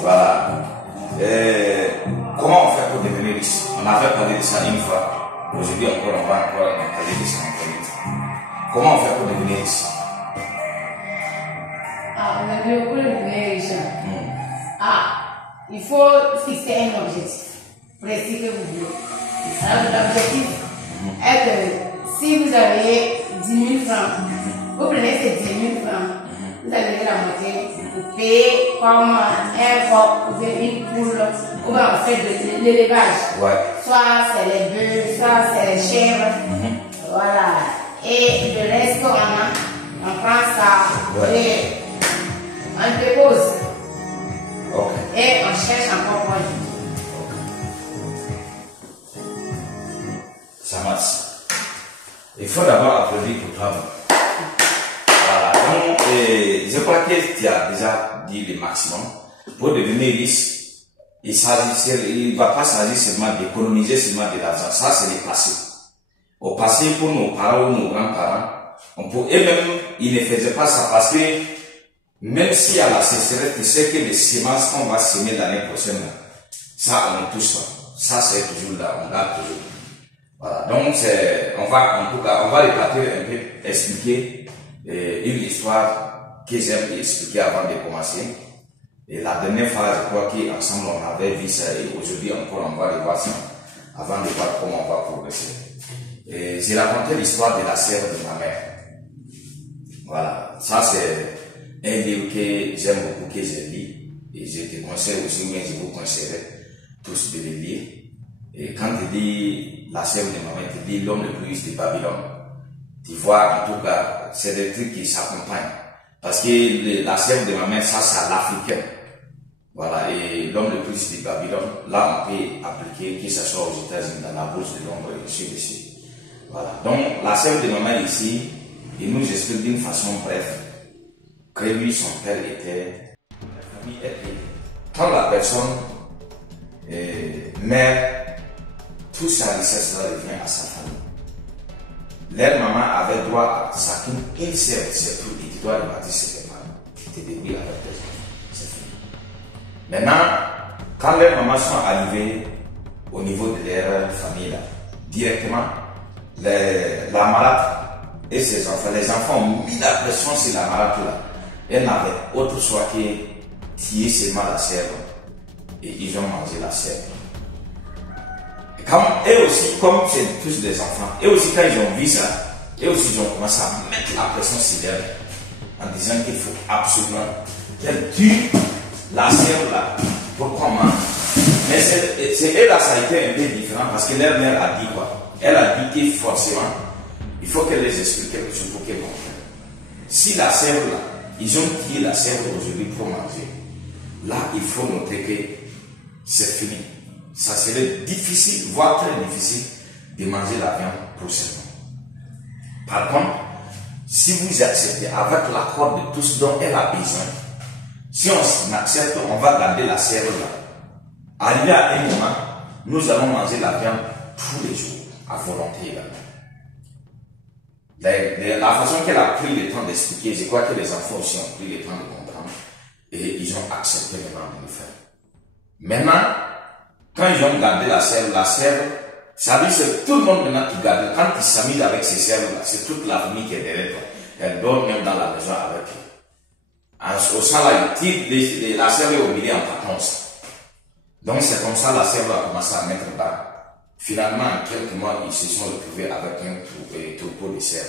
Voilà. Comment on fait pour devenir riche? On avait parlé de ça une fois. Aujourd'hui encore, on va encore parler de ça encore une fois. Comment on fait pour devenir riche? Pour devenir riche, il faut fixer un objectif précis que vous voulez. Alors, l'objectif est que si vous avez 10 000 francs, vous prenez ces 10 000 francs, vous allez la moitié, vous payez comme un coq, ou une poule, ou bien on fait de l'élevage. Ouais. Soit c'est les bœufs, soit c'est les chèvres. Voilà. Et le reste qu'on a, on prend ça et on dépose. Okay. Et on cherche encore quoi. Ça marche. Il faut d'abord applaudir pour toi. Voilà. Donc, je crois que tu as déjà dit le maximum. Pour devenir riche, il ne va pas s'agir seulement d'économiser seulement de l'argent. Ça, c'est le passé. Au passé, pour nos parents ou nos grands-parents, eux-mêmes, ils ne faisaient pas ça parce que même s'il y a la sécheresse, tu sais que les semences qu'on va semer l'année prochaine, ça, on touche pas. Ça, c'est toujours là, on garde toujours. Voilà. Donc, on va repartir un peu, expliquer une histoire que j'aime expliquer avant de commencer. Et la dernière fois, je crois qu'ensemble, on avait vu ça et aujourd'hui encore, on va revoir ça avant de voir comment on va progresser. J'ai raconté l'histoire de la sœur de ma mère. Voilà. Ça, c'est un livre que j'aime beaucoup, que j'ai lu. Et je te conseille aussi, mais je vous conseillerais tous de le lire. Et quand tu dis la sœur de ma mère, tu dis l'homme le plus riche de Babylone. Tu vois, en tout cas, c'est des trucs qui s'accompagnent. Parce que la sœur de ma mère, ça, c'est l'Africain. Voilà. Et l'homme le plus riche de Babylone, là, on peut appliquer, que ce soit aux États-Unis, dans la bourse de Londres, et ainsi de suite. Voilà. Donc, la sœur de ma mère ici, il nous explique d'une façon brève que lui, son père était, la famille était. Quand la personne meurt, toute sa richesse revient à sa famille. Leur maman avait droit à chacune une sœur, c'est tout, et tu dois repartir ses parents. Tu te débrouilles avec tes enfants, c'est fini. Maintenant, quand leurs mamans sont arrivées au niveau de leur famille, là, directement, la malade et ses enfants, les enfants ont mis la pression sur la malade là. Elle n'avait autre choix que tuer seulement la sœur et ils ont mangé la sœur. Et aussi, comme c'est tous des enfants, et aussi quand ils ont vu ça, et aussi ils ont commencé à mettre la pression sur elle en disant qu'il faut absolument qu'elle tue la sœur là pour qu'on mange. Mais c'est elle là, ça a été un peu différent parce que leur mère a dit quoi? Elle a dit que forcément, il faut qu'elle les explique quelque chose pour qu'elles comprennent. Si la sœur là, ils ont tué la sœur aujourd'hui pour manger, là il faut noter que c'est fini. Ça serait difficile, voire très difficile, de manger la viande prochainement. Par contre, si vous acceptez avec l'accord de tous dont elle a besoin, si on accepte, on va garder la sœur là. Arrivé à un moment, nous allons manger la viande tous les jours, à volonté également. La façon qu'elle a pris le temps d'expliquer, je crois que les enfants aussi ont pris le temps de comprendre et ils ont accepté maintenant de le faire. Maintenant, quand ils ont gardé la sœur, ça veut dire que tout le monde maintenant qui garde, quand il s'amuse avec ses sœurs, c'est toute la famille qui est derrière toi. Elle dort même dans la maison avec eux. Au sang là, la sœur est au milieu en patence. Donc c'est comme ça la sœur a commencé à mettre bas. Finalement, en quelques mois, ils se sont retrouvés avec un troupeau de sœurs.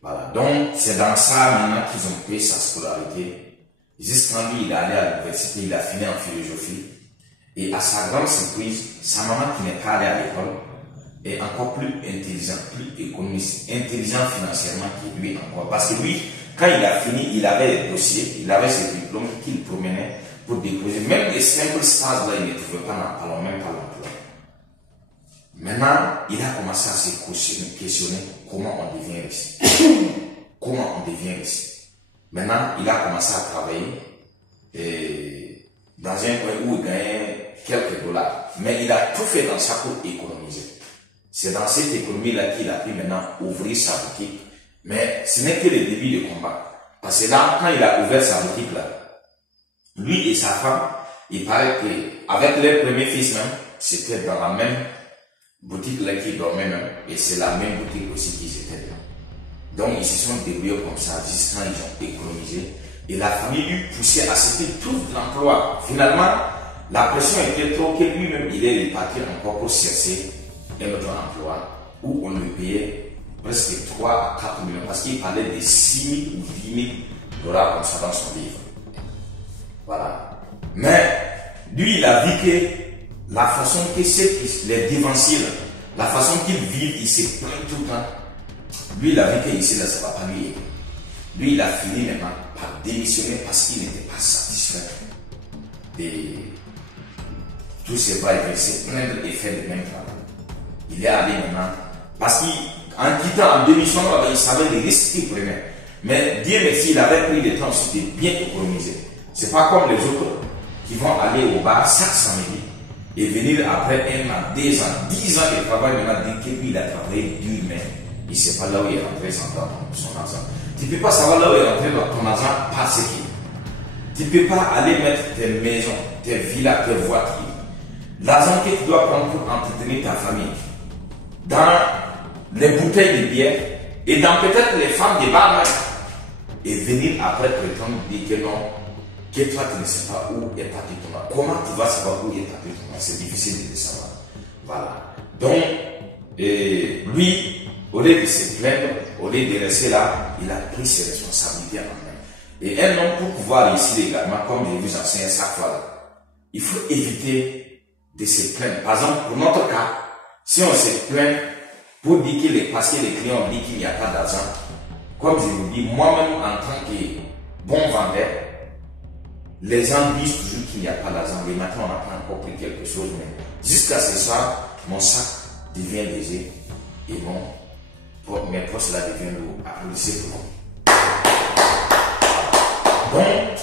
Voilà. Donc c'est dans ça maintenant qu'ils ont payé sa scolarité. Jusqu'à lui, il est allé à l'université, il a fini en philosophie. Et à sa grande surprise, sa maman qui n'est pas allée à l'école est encore plus intelligent, plus économiste, intelligent financièrement que lui encore. Parce que lui, quand il a fini, il avait des dossiers, il avait ses diplômes qu'il promenait pour déposer. Même les simples stages là, il ne trouvait pas d'emploi, même pas l'emploi. Maintenant, il a commencé à se questionner comment on devient riche. Comment on devient riche. Maintenant, il a commencé à travailler dans un coin où il gagnait quelques dollars. Mais il a tout fait dans ça pour économiser. C'est dans cette économie-là qu'il a pu maintenant ouvrir sa boutique. Mais ce n'est que le début du combat. Parce que là, quand il a ouvert sa boutique là, Lui et sa femme, il paraît qu'avec leur premier fils même, c'était dans la même boutique là qu'ils dormaient même, et c'est la même boutique aussi qu'ils étaient là. Donc ils se sont débrouillés comme ça, jusqu'à ils ont économisé. Et la famille lui poussait à accepter tout l'emploi. Finalement, la pression était trop que lui-même, il est parti encore pour chercher un autre emploi où on lui payait presque 3 à 4 millions parce qu'il parlait de 6 000 ou 10 000 $ comme ça dans son livre. Voilà. Mais lui, il a vu que la façon que les dévanciers, la façon qu'ils vivent, ils se plaignent tout le temps. Lui, il a vu que ici, là, ça ne va pas lui aider. Lui, il a fini maintenant par démissionner parce qu'il n'était pas satisfait de tous ses bras. Il s'est plaindre et faire le même travail. Il est allé maintenant parce qu'en quittant, en démissionnant, il savait les risques qu'il prenait. Mais Dieu merci, il avait pris le temps aussi de bien économiser. C'est pas comme les autres qui vont aller au bar chaque samedi et venir après 1 an, 2 ans, 10 ans de travail maintenant dire que lui il a travaillé dur, mais il ne sait pas là où il est rentré son argent. Tu ne peux pas savoir là où il est rentré ton argent parce que tu ne peux pas aller mettre tes maisons, tes villas, tes voitures, l'argent que tu dois prendre pour entretenir ta famille dans les bouteilles de bière et dans peut-être les femmes des bars et venir après prétendre dire que non, que toi tu ne sais pas où est parti ton argent. Comment tu vas savoir où est parti ton argent? C'est difficile de le savoir. Voilà. Donc, lui, au lieu de se plaindre, au lieu de rester là, il a pris ses responsabilités en main. Et un homme, pour pouvoir réussir également, comme je vous enseigne chaque fois là, il faut éviter de se plaindre. Par exemple, pour notre cas, si on se plaint pour dire que parce que les clients ont dit qu'il n'y a pas d'argent, comme je vous dis, moi-même en tant que bon vendeur, les gens disent toujours qu'il n'y a pas d'argent. Le matin, on n'a pas encore pris quelque chose, mais jusqu'à ce soir, mon sac devient léger et mes poches là deviennent lourds. Applaudissez pour moi. Donc,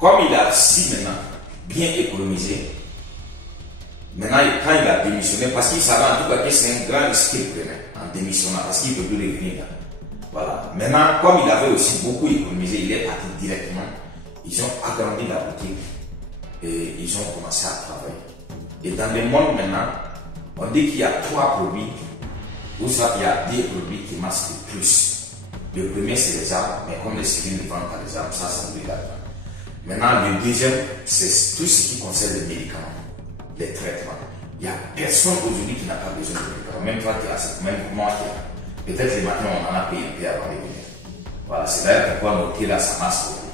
comme il a si maintenant bien économisé, maintenant quand il a démissionné, parce qu'il savait en tout cas que c'est un grand risque qu'il prenait en démissionnant, parce qu'il ne peut plus revenir là. Voilà. Maintenant, comme il avait aussi beaucoup économisé, il est parti directement. Ils ont agrandi la boutique et ils ont commencé à travailler. Et dans le monde maintenant, on dit qu'il y a 3 produits, ou soit il y a 2 produits qui marchent le plus. Le premier, c'est les armes, mais comme les civils ne vendent pas les armes, ça oublie là-dedans. Maintenant, le deuxième, c'est tout ce qui concerne les médicaments, les traitements. Il n'y a personne aujourd'hui qui n'a pas besoin de médicaments, même toi qui as, même moi qui ai. Peut-être les matins, on en a payé un peu avant de venir. Voilà, c'est d'ailleurs pourquoi noter là, ça marche beaucoup.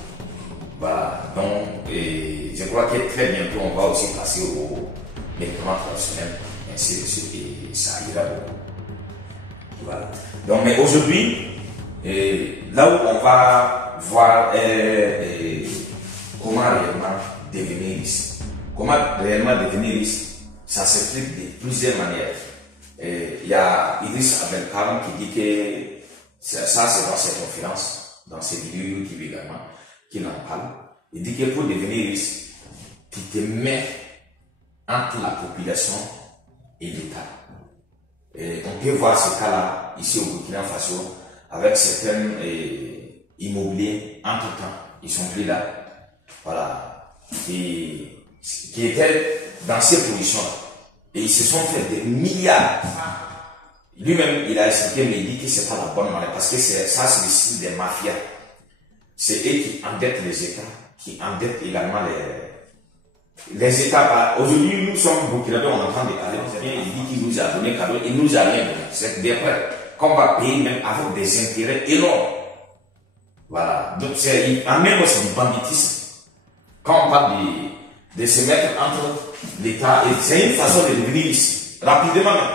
Voilà, donc, je crois que très bientôt, on va aussi passer aux médicaments traditionnels, ainsi de suite, et ça ira beaucoup. Voilà. Donc, mais aujourd'hui, là où on va voir comment réellement devenir riche. Comment réellement devenir riche, ça s'explique de plusieurs manières. Il y a Idriss Abdelkarim qui dit que ça c'est dans ses conférences, dans ses vidéos YouTube également, qu'il en parle. Il dit que pour devenir riche, tu te mets entre la population et l'État. On peut voir ce cas-là ici au Burkina Faso avec certains immobiliers entre-temps. Ils sont plus là. Voilà. Et qui étaient dans ces positions-là. Et ils se sont fait des milliards. Lui-même, il a expliqué, mais il dit que c'est pas la bonne manière. Parce que ça, c'est le style des mafias. C'est eux qui endettent les États, qui endettent également les États. Aujourd'hui, nous sommes Burkinabés, on entend des cadeaux. Il dit qu'il nous a donné cadeau, il nous a rien donné. C'est des prêts qu'on va payer même avec des intérêts énormes. Voilà. Donc, en même temps, c'est un banditisme. Quand on parle de se mettre entre l'État, et c'est une façon de devenir ici, rapidement même.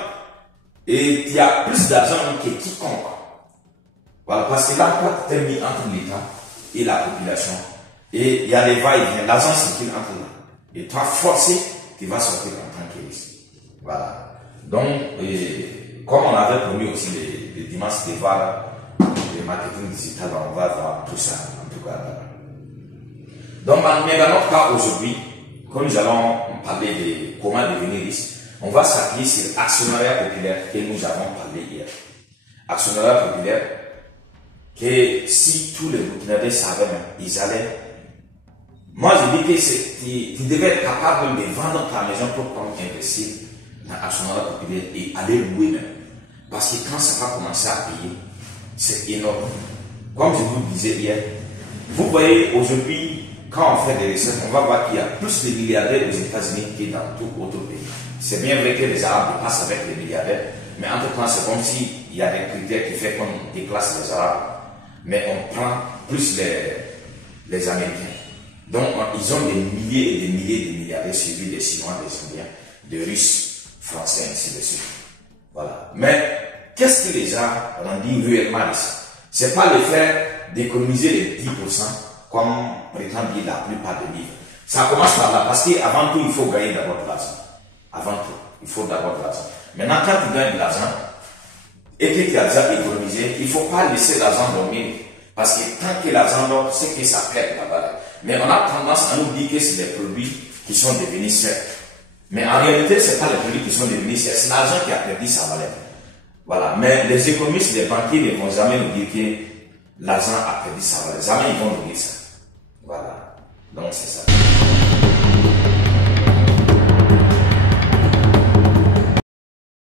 Et il y a plus d'argent que quiconque. Voilà, parce que l'emploi est mis entre l'État et la population. Et il y a les va-et-vient, l'argent circule entre là. Et toi, forcé, tu vas sortir en tant que riche. Voilà. Donc, comme on avait promis aussi les dimanches de voir le marketing digital, on va voir tout ça, en tout cas. Donc, mais dans notre cas aujourd'hui, quand nous allons parler de comment devenir riche, on va s'appuyer sur l'actionnariat populaire que nous avons parlé hier. Actionnariat populaire, que si tous les Burkinabés savaient, ils allaient Moi, je dis que tu devais être capable de vendre ta maison pour prendre investir dans l'actionnariat populaire et aller louer même. Parce que quand ça va commencer à payer, c'est énorme. Comme je vous le disais hier, vous voyez aujourd'hui, quand on fait des recherches, on va voir qu'il y a plus de milliardaires aux États-Unis que dans tout autre pays. C'est bien vrai que les Arabes passent avec les milliardaires, mais en tout cas, c'est comme s'il y a des critères qui font qu'on déclasse les Arabes. Mais on prend plus les Américains. Donc, ils ont des milliers et des milliers de milliardaires suivis des Chinois, des Indiens, des Russes, Français, ainsi de suite. Voilà. Mais qu'est-ce qui les a rendus réellement riches? C'est pas le fait d'économiser les 10% comme prétend dire la plupart des livres. Ça commence par là, parce qu'avant tout, il faut gagner d'abord de l'argent. Avant tout, il faut d'abord de l'argent. Maintenant, quand tu gagnes de l'argent et que tu as déjà économisé, il ne faut pas laisser l'argent dormir. Parce que tant que l'argent dort, c'est que ça perd la valeur. Mais on a tendance à nous dire que c'est des produits qui sont devenus chers. Mais en réalité, ce n'est pas les produits qui sont devenus chers, c'est l'argent qui a perdu sa valeur. Voilà. Mais les économistes, les banquiers ne vont jamais nous dire que l'argent a perdu sa valeur. Jamais ils vont nous dire ça. Voilà. Donc c'est ça.